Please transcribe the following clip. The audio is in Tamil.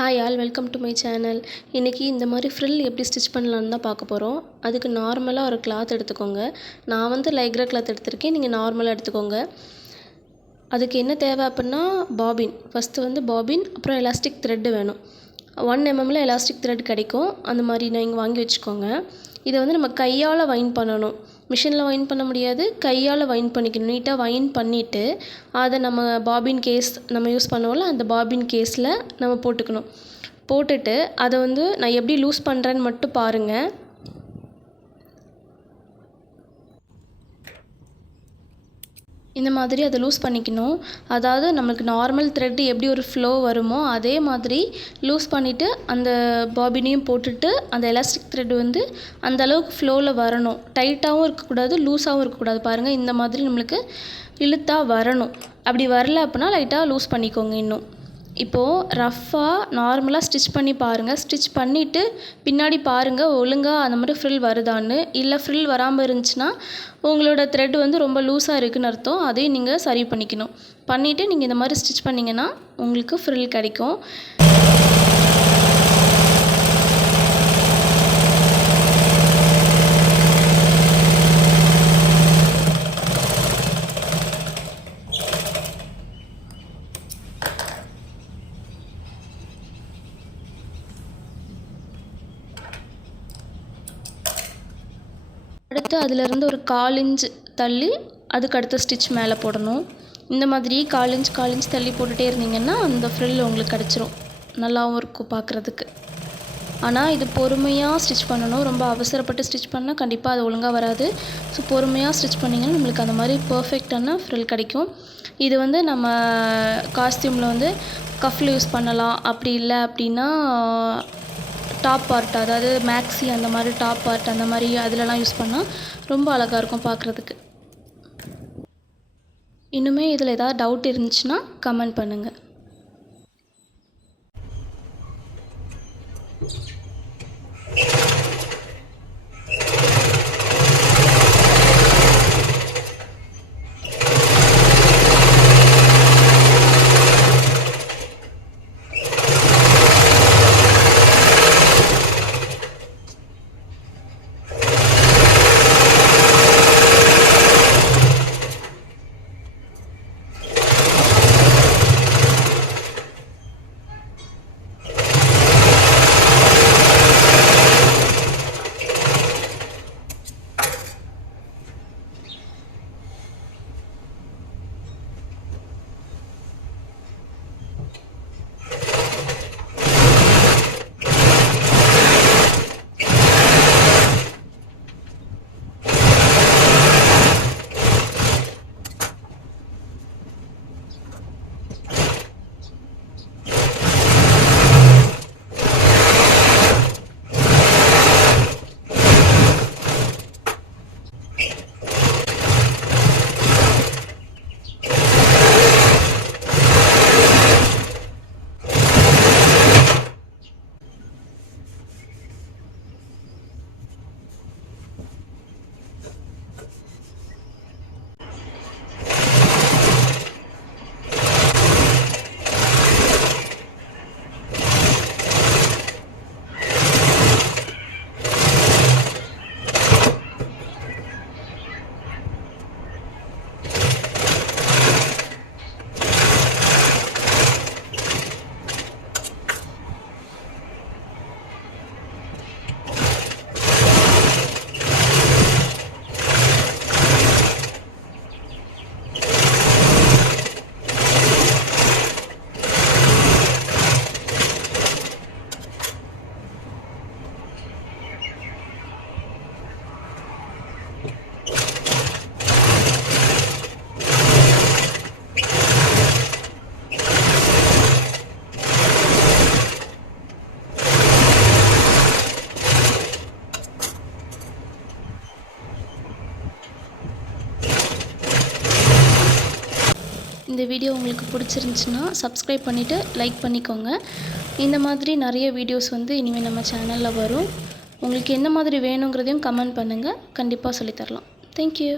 Hi all, welcome to my channel. இன்றைக்கி இந்த மாதிரி ஃப்ரில் எப்படி ஸ்டிச் பண்ணலான்னு தான் பார்க்க போகிறோம். அதுக்கு நார்மலாக ஒரு கிளாத் எடுத்துக்கோங்க. நான் வந்து லைக்ரா கிளாத் எடுத்திருக்கேன், நீங்கள் நார்மலாக எடுத்துக்கோங்க. அதுக்கு என்ன தேவை அப்படின்னா பாபின். ஃபஸ்ட்டு வந்து பாபின், அப்புறம் எலாஸ்டிக் த்ரெட்டு வேணும். 1 mmல எலாஸ்டிக் த்ரெட் கிடைக்கும், அந்த மாதிரி நீங்கள் வாங்கி வச்சுக்கோங்க. இதை வந்து நம்ம கையால் வைண்ட் பண்ணணும். மிஷினில் வைண்ட் பண்ண முடியாது, கையால் வைண்ட் பண்ணிக்கணும். நீட்டாக வைண்ட் பண்ணிவிட்டு அதை நம்ம பாபின் கேஸ் நம்ம யூஸ் பண்ணுவோம்ல, அந்த பாபின் கேஸில் நம்ம போட்டுக்கணும். போட்டுட்டு அதை வந்து நான் எப்படி லூஸ் பண்ணுறேன்னு மட்டும் பாருங்கள். இந்த மாதிரி அதை லூஸ் பண்ணிக்கணும். அதாவது நம்மளுக்கு நார்மல் த்ரெட்டு எப்படி ஒரு ஃப்ளோ வருமோ அதே மாதிரி லூஸ் பண்ணிவிட்டு அந்த பாபினையும் போட்டுட்டு அந்த எலாஸ்டிக் த்ரெட் வந்து அந்த அளவுக்கு ஃப்ளோவில் வரணும். டைட்டாகவும் இருக்கக்கூடாது, லூஸாகவும் இருக்கக்கூடாது. பாருங்கள், இந்த மாதிரி நம்மளுக்கு இழுத்தாக வரணும். அப்படி வரல அப்படின்னா லைட்டாக லூஸ் பண்ணிக்கோங்க. இன்னும் இப்போது ரஃப்பாக நார்மலாக ஸ்டிச் பண்ணி பாருங்கள். ஸ்டிச் பண்ணிவிட்டு பின்னாடி பாருங்கள் ஒழுங்காக அந்த மாதிரி ஃப்ரில் வருதான்னு. இல்லை ஃப்ரில் வராமல் இருந்துச்சுன்னா உங்களோட த்ரெட் வந்து ரொம்ப லூஸாக இருக்குதுன்னு அர்த்தம். அதையும் நீங்கள் சரி பண்ணிக்கணும். பண்ணிவிட்டு நீங்கள் இந்த மாதிரி ஸ்டிச் பண்ணிங்கன்னா உங்களுக்கு ஃப்ரில் கிடைக்கும். அடுத்து அதிலிருந்து ஒரு 1/4 இன்ச் தள்ளி அதுக்கு அடுத்த ஸ்டிச் மேலே போடணும். இந்த மாதிரி 1/4 இன்ச் தள்ளி போட்டுகிட்டே இருந்தீங்கன்னா அந்த ஃப்ரில் உங்களுக்கு கிடச்சிரும். நல்லாவும் இருக்கும் பார்க்குறதுக்கு. ஆனால் இது பொறுமையாக ஸ்டிச் பண்ணணும். ரொம்ப அவசரப்பட்டு ஸ்டிச் பண்ணால் கண்டிப்பாக அது ஒழுங்காக வராது. ஸோ பொறுமையாக ஸ்டிச் பண்ணிங்கன்னா நம்மளுக்கு அந்த மாதிரி பர்ஃபெக்டான ஃப்ரில் கிடைக்கும். இது வந்து நம்ம காஸ்டியூமில் வந்து கஃப்பில் யூஸ் பண்ணலாம். அப்படி இல்லை அப்படின்னா டாப் பார்ட், அதாவது மேக்ஸி அந்த மாதிரி டாப் பார்ட் அந்த மாதிரி அதிலலாம் யூஸ் பண்ணால் ரொம்ப அழகாக இருக்கும் பார்க்குறதுக்கு. இன்னுமே இதில் ஏதாவது டவுட் இருந்துச்சுன்னா கமெண்ட் பண்ணுங்கள். இந்த வீடியோ உங்களுக்கு பிடிச்சிருந்துச்சுன்னா சப்ஸ்கிரைப் பண்ணிவிட்டு லைக் பண்ணிக்கோங்க. இந்த மாதிரி நிறைய வீடியோஸ் வந்து இனிமேல் நம்ம சேனலில் வரும். உங்களுக்கு எந்த மாதிரி வேணுங்கிறதையும் கமெண்ட் பண்ணுங்கள், கண்டிப்பாக சொல்லித்தரலாம். தேங்க்யூ.